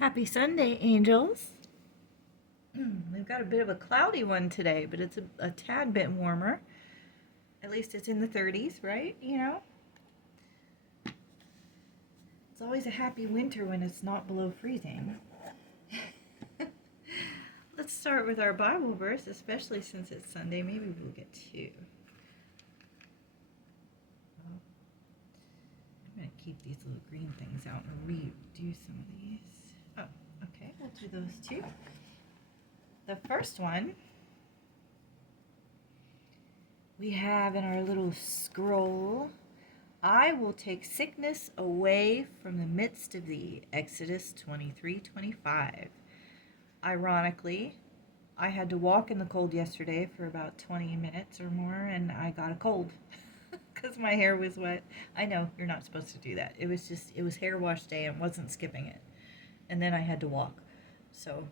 Happy Sunday, angels. We've got a bit of a cloudy one today, but it's a tad bit warmer. At least it's in the 30s, right? It's always a happy winter when it's not below freezing. Let's start with our Bible verse, especially since it's Sunday. Maybe we'll get two. I'm going to keep these little green things out and redo some of these. Oh, okay, we'll do those two. The first one we have in our little scroll, I will take sickness away from the midst of thee, Exodus 23:25. Ironically, I had to walk in the cold yesterday for about 20 minutes or more, and I got a cold because my hair was wet. I know, you're not supposed to do that. It was hair wash day and wasn't skipping it. And then I had to walk. So,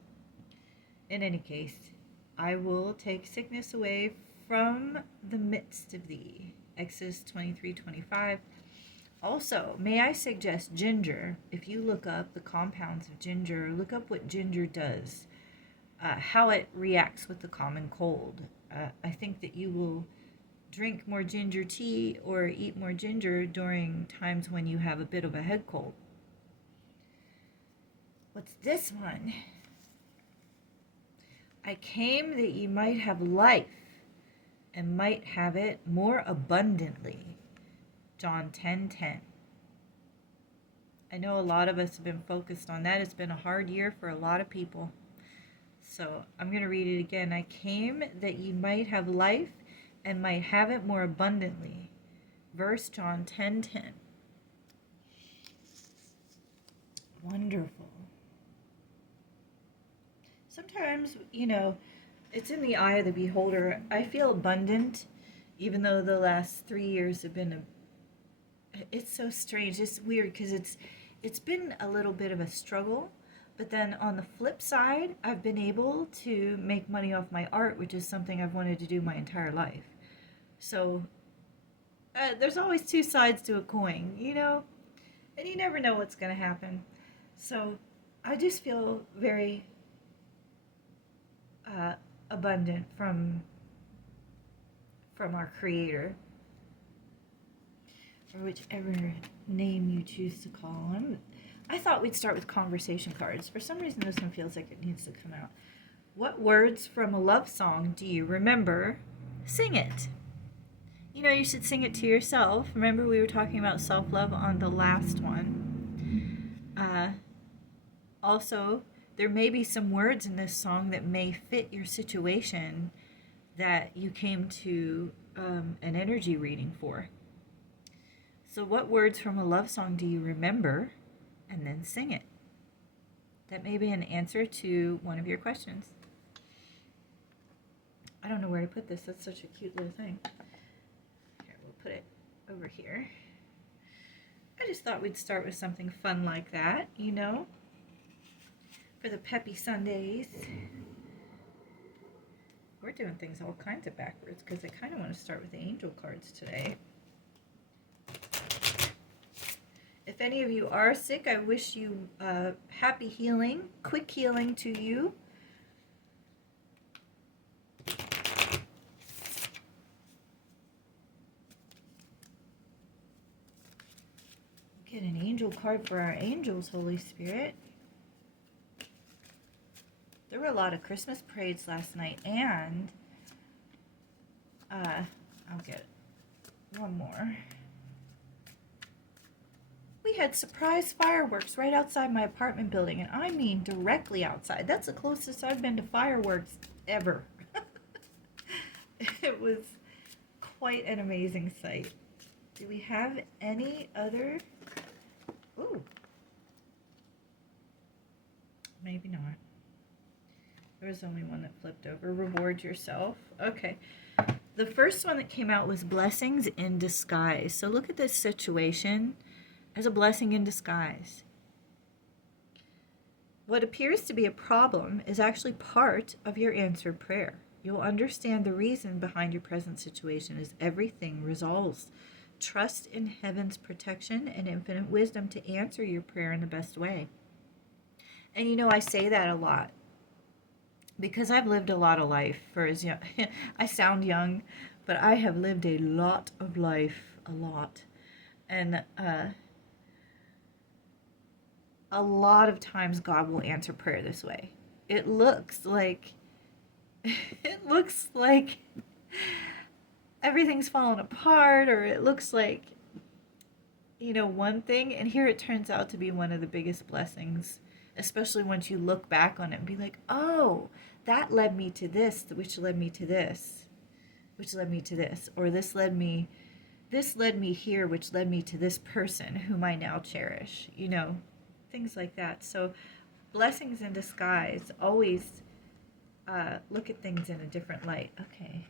in any case, I will take sickness away from the midst of thee, Exodus 23:25. Also, may I suggest ginger? If you look up the compounds of ginger, look up what ginger does, how it reacts with the common cold. I think that you will drink more ginger tea or eat more ginger during times when you have a bit of a head cold. What's this one? I came that ye might have life and might have it more abundantly. John 10:10. I know a lot of us have been focused on that. It's been a hard year for a lot of people. So I'm going to read it again. I came that ye might have life and might have it more abundantly. Verse John 10:10. Wonderful. Sometimes, it's in the eye of the beholder. I feel abundant, even though the last 3 years have been it's so strange. It's weird because it's been a little bit of a struggle, but then on the flip side, I've been able to make money off my art, which is something I've wanted to do my entire life. So there's always two sides to a coin, and you never know what's going to happen. So I just feel very abundant from our Creator, or whichever name you choose to call him. I thought we'd start with conversation cards. For some reason, this one feels like it needs to come out. What words from a love song do you remember? Sing it. You should sing it to yourself. Remember, we were talking about self-love on the last one. Also, there may be some words in this song that may fit your situation that you came to an energy reading for. So what words from a love song do you remember? And then sing it. That may be an answer to one of your questions. I don't know where to put this. That's such a cute little thing. Here, we'll put it over here. I just thought we'd start with something fun like that, for the peppy Sundays. We're doing things all kinds of backwards because I kind of want to start with the angel cards today. If any of you are sick, I wish you happy healing, quick healing to you. Get an angel card for our angels, Holy Spirit. There were a lot of Christmas parades last night, and I'll get one more. We had surprise fireworks right outside my apartment building, and I mean directly outside. That's the closest I've been to fireworks ever. It was quite an amazing sight. Do we have any other? Ooh. Maybe not. There was only one that flipped over. Reward yourself. Okay. The first one that came out was blessings in disguise. So look at this situation as a blessing in disguise. What appears to be a problem is actually part of your answered prayer. You'll understand the reason behind your present situation as everything resolves. Trust in heaven's protection and infinite wisdom to answer your prayer in the best way. And you know, I say that a lot because I've lived a lot of life for as young. I sound young, but I have lived a lot of life, a lot. And a lot of times God will answer prayer this way. It looks like it looks like everything's fallen apart, or it looks like, you know, one thing, and here it turns out to be one of the biggest blessings, especially once you look back on it and be like, oh, that led me to this, which led me to this, which led me to this, or this led me here, which led me to this person whom I now cherish, you know, things like that. So blessings in disguise. Always look at things in a different light. Okay,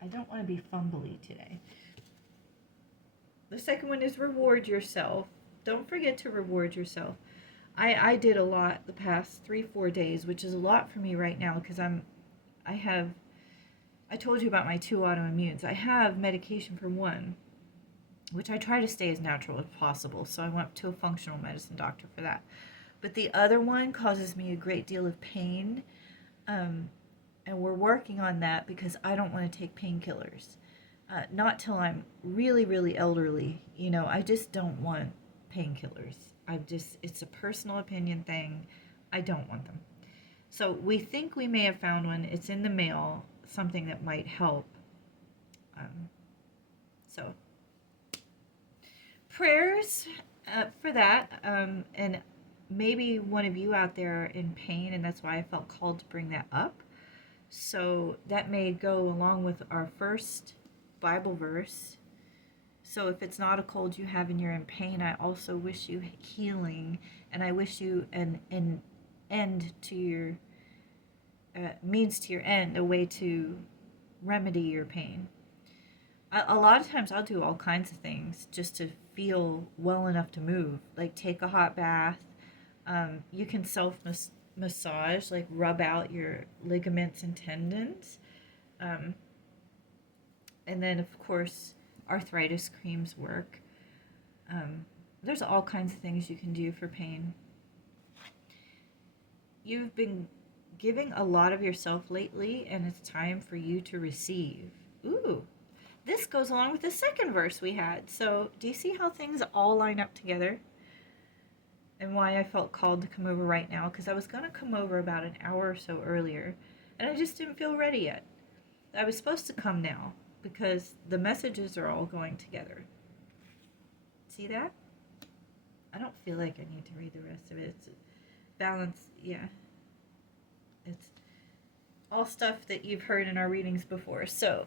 I don't want to be fumbly today. The second one is reward yourself. Don't forget to reward yourself. I did a lot the past 3-4 days, which is a lot for me right now because I told you about my 2 autoimmunes. I have medication for one, which I try to stay as natural as possible. So I went to a functional medicine doctor for that. But the other one causes me a great deal of pain. And we're working on that because I don't want to take painkillers. Not till I'm really, really elderly. You know, I just don't want painkillers. It's a personal opinion thing. I don't want them. So we think we may have found one. It's in the mail, something that might help. So prayers for that. And maybe one of you out there in pain, and that's why I felt called to bring that up. So that may go along with our first Bible verse. So if it's not a cold you have and you're in pain, I also wish you healing, and I wish you an end to your means to your end, a way to remedy your pain. A lot of times I'll do all kinds of things just to feel well enough to move, like take a hot bath. You can massage, like rub out your ligaments and tendons. And then, of course, arthritis creams work. There's all kinds of things you can do for pain. You've been giving a lot of yourself lately, and it's time for you to receive. Ooh, this goes along with the second verse we had. So, do you see how things all line up together? And why I felt called to come over right now? Because I was going to come over about an hour or so earlier, and I just didn't feel ready yet. I was supposed to come now because the messages are all going together. See that? I don't feel like I need to read the rest of it. It's balance, yeah. It's all stuff that you've heard in our readings before. So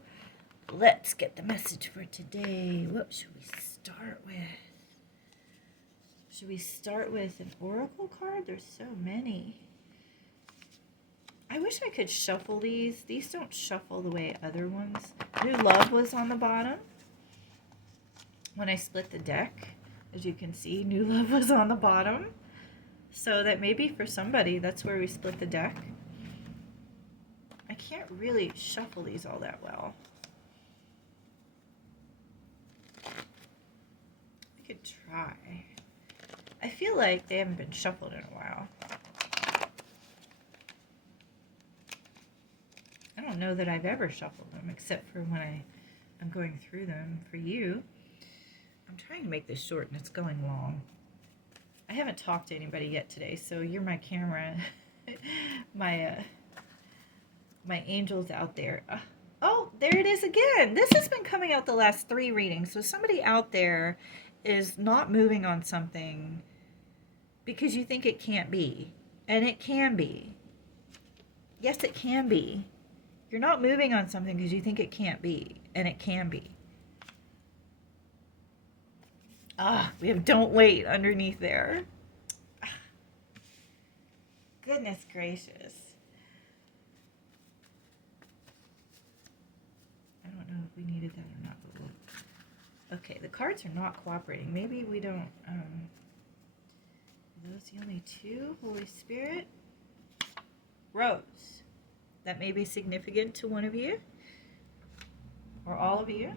let's get the message for today. What should we start with? Should we start with an oracle card? There's so many. I wish I could shuffle these. These don't shuffle the way other ones. New Love was on the bottom. When I split the deck, as you can see, New Love was on the bottom. So that maybe for somebody, that's where we split the deck. I can't really shuffle these all that well. I could try. I feel like they haven't been shuffled in a while. I don't know that I've ever shuffled them, except for when I'm going through them for you. I'm trying to make this short, and it's going long. I haven't talked to anybody yet today, so you're my camera. my angel's out there. Oh, there it is again. This has been coming out the last 3 readings. So somebody out there is not moving on something because you think it can't be. And it can be. Yes, it can be. You're not moving on something because you think it can't be. And it can be. We have don't wait underneath there. Goodness gracious. I don't know if we needed that or not, but we'll... Okay, the cards are not cooperating. Maybe we don't... Are those the only 2? Holy Spirit. Rose. That may be significant to one of you. Or all of you.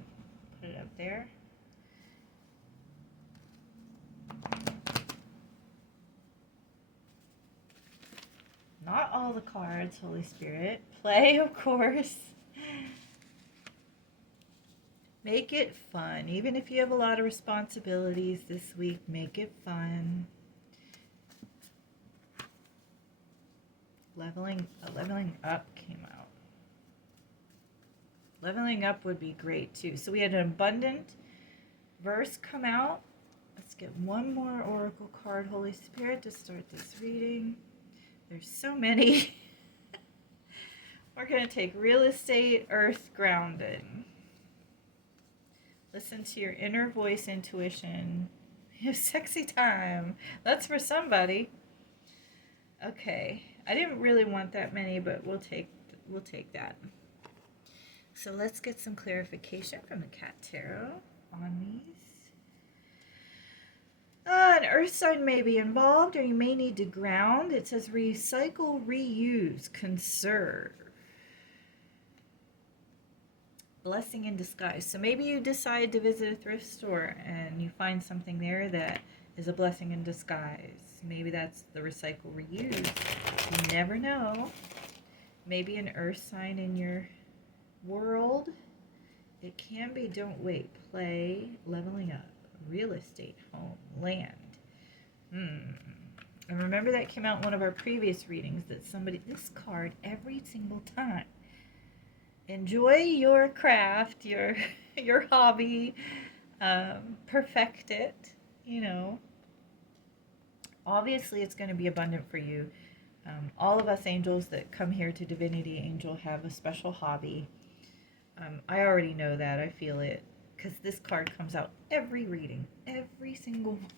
Put it up there. Not all the cards, Holy Spirit. Play, of course. Make it fun. Even if you have a lot of responsibilities this week, make it fun. Leveling up came out. Leveling up would be great too. So we had an abundant verse come out. Let's get one more oracle card, Holy Spirit, to start this reading. There's so many. We're going to take real estate, earth, grounding. Listen to your inner voice, intuition. Sexy time. That's for somebody. Okay. I didn't really want that many, but we'll take that. So let's get some clarification from the Cat Tarot on these. An earth sign may be involved, or you may need to ground. It says recycle, reuse, conserve. Blessing in disguise. So maybe you decide to visit a thrift store and you find something there that is a blessing in disguise. Maybe that's the recycle, reuse. You never know. Maybe an earth sign in your world. It can be don't wait, play, leveling up, real estate, home, land. And remember that came out in one of our previous readings that somebody, this card every single time. Enjoy your craft, your hobby, perfect it, you know. Obviously, it's going to be abundant for you. All of us angels that come here to Divinity Angel have a special hobby. I already know that. I feel it because this card comes out every reading, every single one.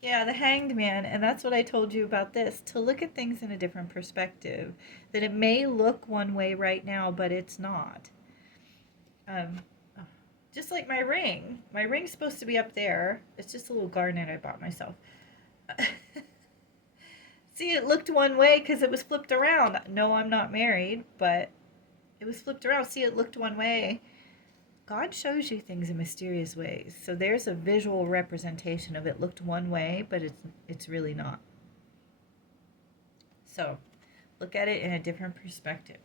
Yeah, the Hanged Man, and that's what I told you about this, to look at things in a different perspective, that it may look one way right now, but it's not. Just like my ring. My ring's supposed to be up there. It's just a little garnet I bought myself. See, it looked one way because it was flipped around. No, I'm not married, but it was flipped around. See, it looked one way. God shows you things in mysterious ways. So there's a visual representation of it looked one way, but it's really not. So look at it in a different perspective.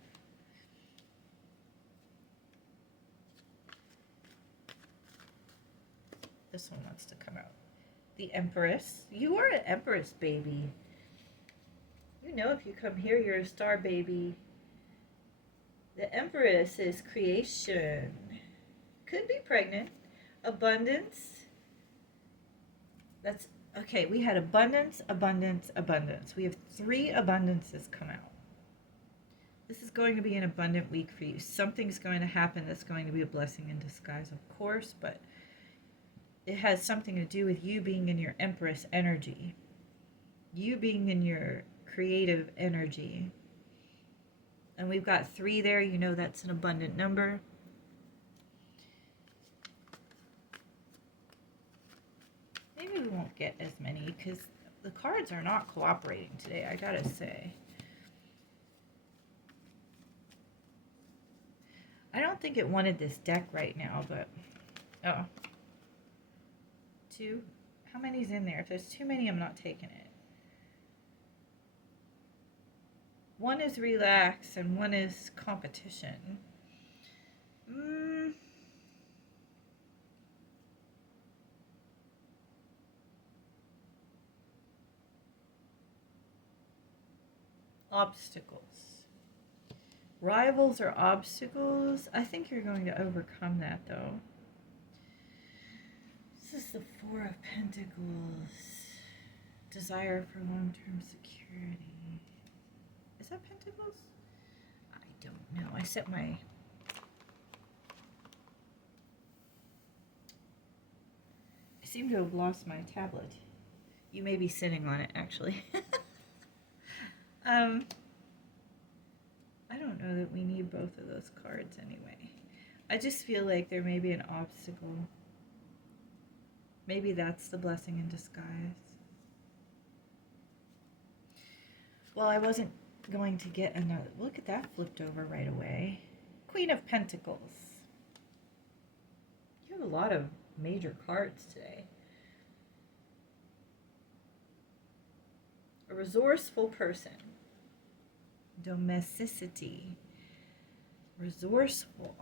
This one wants to come out. The Empress. You are an Empress, baby. You know if you come here, you're a star, baby. The Empress is creation. Could be pregnant. Abundance. That's okay. We had abundance, abundance, abundance. We have 3 abundances come out. This is going to be an abundant week for you. Something's going to happen that's going to be a blessing in disguise, of course, but it has something to do with you being in your Empress energy. You being in your creative energy. And we've got 3 there. You know that's an abundant number. Maybe we won't get as many because the cards are not cooperating today, I gotta say. I don't think it wanted this deck right now, but... Oh. 2? How many's in there? If there's too many, I'm not taking it. 1 is relax and 1 is competition. Obstacles. Rivals or obstacles? I think you're going to overcome that, though. This is the 4 of Pentacles. Desire for long-term security. Is that Pentacles? I don't know. I set my... I seem to have lost my tablet. You may be sitting on it, actually. I don't know that we need both of those cards anyway. I just feel like there may be an obstacle. Maybe that's the blessing in disguise. Well, I wasn't going to get another. Look at that flipped over right away. Queen of Pentacles. You have a lot of major cards today. A resourceful person. Domesticity. Resourceful.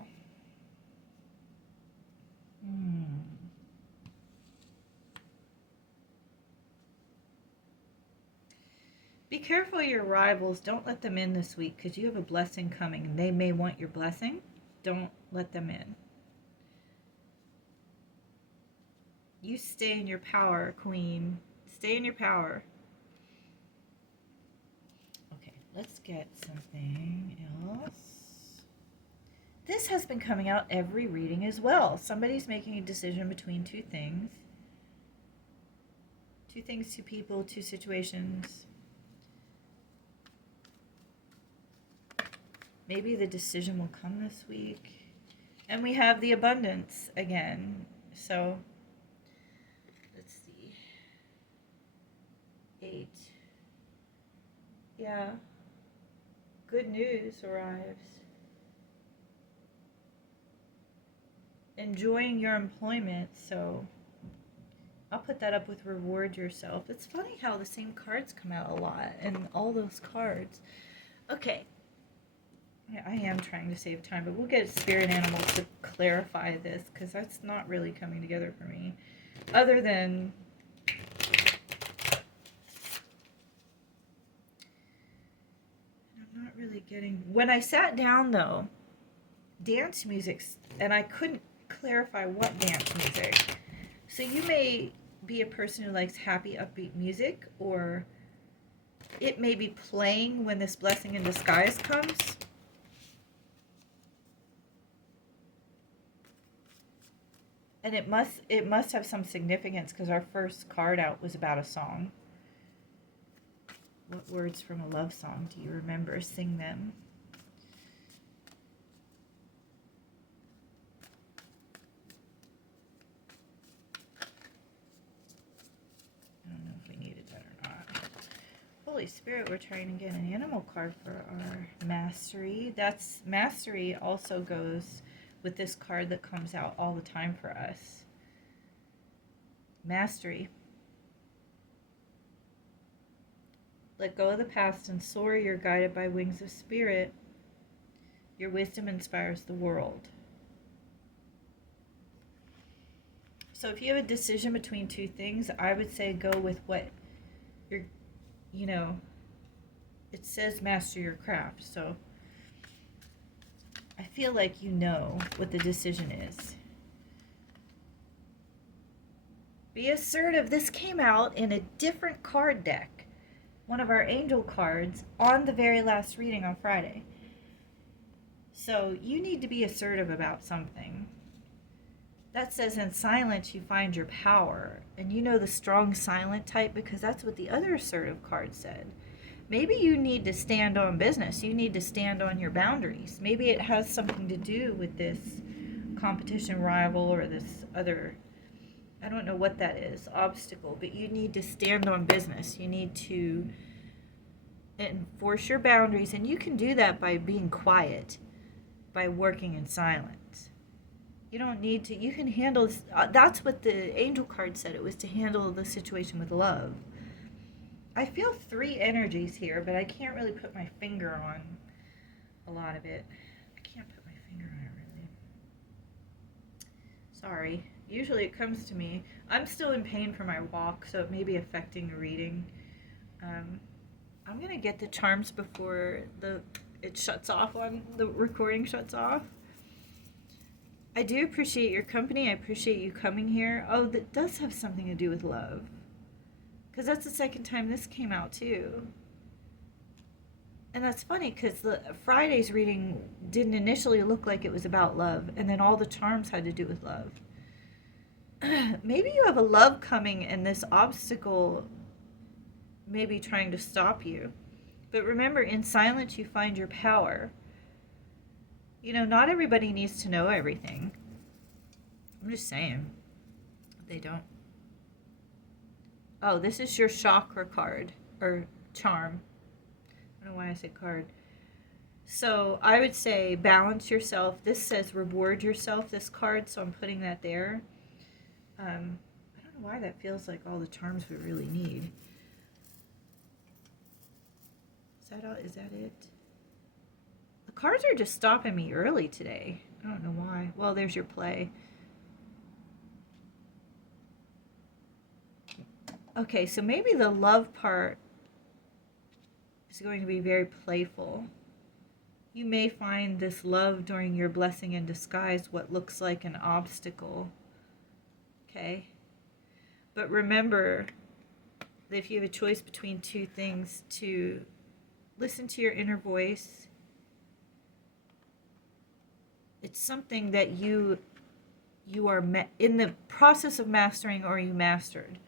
Be careful of your rivals. Don't let them in this week because you have a blessing coming and they may want your blessing. Don't let them in. You stay in your power, Queen. Stay in your power. Okay, let's get something else. This has been coming out every reading as well. Somebody's making a decision between two things. Two things, two people, two situations. Maybe the decision will come this week. And we have the abundance again. So, let's see. 8. Yeah. Good news arrives. Enjoying your employment, so I'll put that up with reward yourself. It's funny how the same cards come out a lot and all those cards. Okay. Yeah, I am trying to save time, but we'll get spirit animals to clarify this because that's not really coming together for me. Other than I'm not really getting... When I sat down, though, dance music, and I couldn't clarify what dance music. So you may be a person who likes happy, upbeat music, or it may be playing when this blessing in disguise comes. And it must have some significance because our first card out was about a song. What words from a love song do you remember? Sing them. I don't know if we needed that or not. Holy Spirit, we're trying to get an animal card for our mastery. That's mastery also goes with this card that comes out all the time for us. Mastery. Let go of the past and soar. You're guided by wings of spirit. Your wisdom inspires the world. So if you have a decision between two things, I would say go with what you're, it says master your craft. So I feel like you know what the decision is. Be assertive. This came out in a different card deck. One of our angel cards on the very last reading on Friday. So you need to be assertive about something. That says in silence you find your power. And you know the strong silent type because that's what the other assertive card said. Maybe you need to stand on business. You need to stand on your boundaries. Maybe it has something to do with this competition rival or this other, I don't know what that is, obstacle. But you need to stand on business. You need to enforce your boundaries. And you can do that by being quiet, by working in silence. You don't need to, you can handle, that's what the angel card said. It was to handle the situation with love. I feel 3 energies here, but I can't really put my finger on a lot of it. I can't put my finger on it, really. Sorry. Usually it comes to me. I'm still in pain from my walk, so it may be affecting the reading. I'm going to get the charms before it shuts off, on the recording shuts off. I do appreciate your company. I appreciate you coming here. Oh, that does have something to do with love. Because that's the second time this came out, too. And that's funny, because the Friday's reading didn't initially look like it was about love, and then all the charms had to do with love. Maybe you have a love coming, and this obstacle may be trying to stop you. But remember, in silence you find your power. Not everybody needs to know everything. I'm just saying. They don't. Oh, this is your chakra card, or charm. I don't know why I said card. So I would say balance yourself. This says reward yourself, this card, so I'm putting that there. I don't know why that feels like all the charms we really need. Is that it? The cards are just stopping me early today. I don't know why. Well, there's your play. Okay, so maybe the love part is going to be very playful. You may find this love during your blessing in disguise what looks like an obstacle. Okay? But remember that if you have a choice between two things, to listen to your inner voice. It's something that you are in the process of mastering, or you mastered.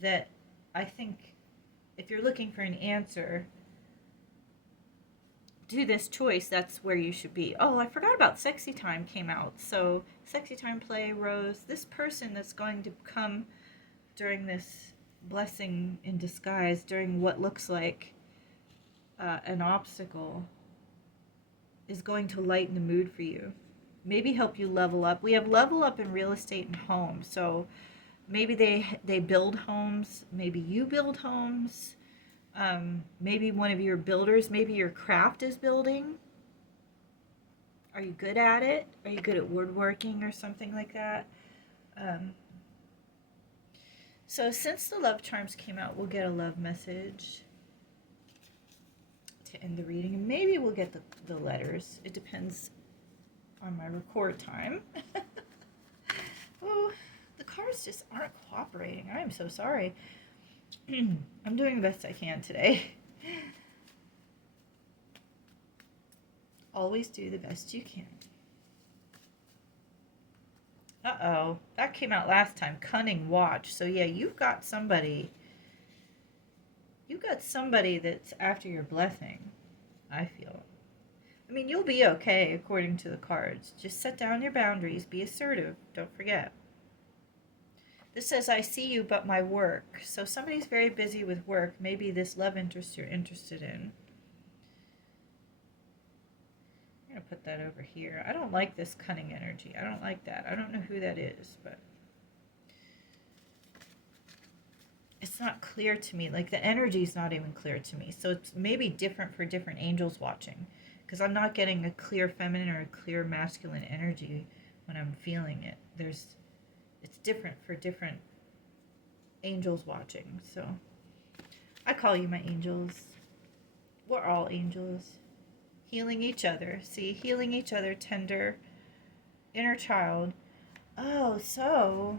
That I think if you're looking for an answer to this choice, that's where you should be. Oh, I forgot about Sexy Time came out. So Sexy Time play, Rose, this person that's going to come during this blessing in disguise, during what looks like an obstacle, is going to lighten the mood for you. Maybe help you level up. We have level up in real estate and home. So maybe they build homes. Maybe you build homes. Maybe one of your builders, maybe your craft is building. Are you good at it? Are you good at woodworking or something like that? So since the love charms came out, we'll get a love message to end the reading. And maybe we'll get the letters. It depends on my record time. Oh, the cards just aren't cooperating. I am so sorry. I'm doing the best I can today. Always do the best you can. Uh-oh. That came out last time. Cunning watch. So yeah, you've got somebody. You've got somebody that's after your blessing, I feel. I mean, you'll be okay according to the cards. Just set down your boundaries. Be assertive. Don't forget. This says, I see you, but my work. So somebody's very busy with work. Maybe this love interest you're interested in. I'm going to put that over here. I don't like this cunning energy. I don't like that. I don't know who that is, but it's not clear to me. Like, the energy's not even clear to me. So it's maybe different for different angels watching, because I'm not getting a clear feminine or a clear masculine energy when I'm feeling it. It's different for different angels watching. So I call you my angels. We're all angels. Healing each other. See, healing each other, tender, inner child. Oh, so